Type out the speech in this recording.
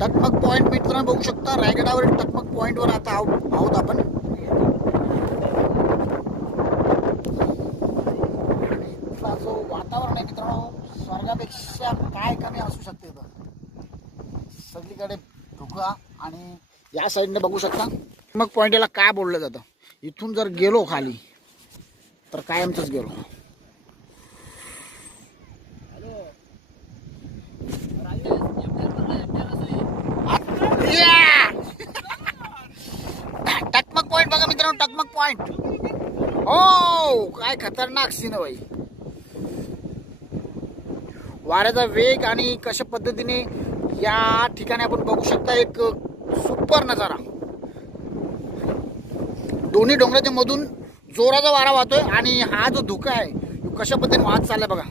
टकमक point मित्रांनो बघू शकता, रायगडावरील टकमक पॉइंटवर आता आहोत आपण. आणि इथला जो वातावरण आहे मित्रांनो, स्वर्गापेक्षा काय कमी असू शकते. सगळीकडे धुका आणि या साईडने बघू शकता. मग पॉइंट याला काय बोललं जातं. इथून जर गेलो खाली तर कायमच गेलो. टकमक पॉइंट बघा मित्रांनो, टकमक पॉइंट. हो, काय खतरनाक सीन आहे बाई. वाऱ्याचा वेग आणि कशा पद्धतीने या ठिकाणी आपण बघू शकता. एक सुपर नजारा. दोन्ही डोंगराच्या मधून जोराचा वारा वाहतोय आणि हा जो धुका आहे कशा पद्धतीने वाहत चाललाय बघा.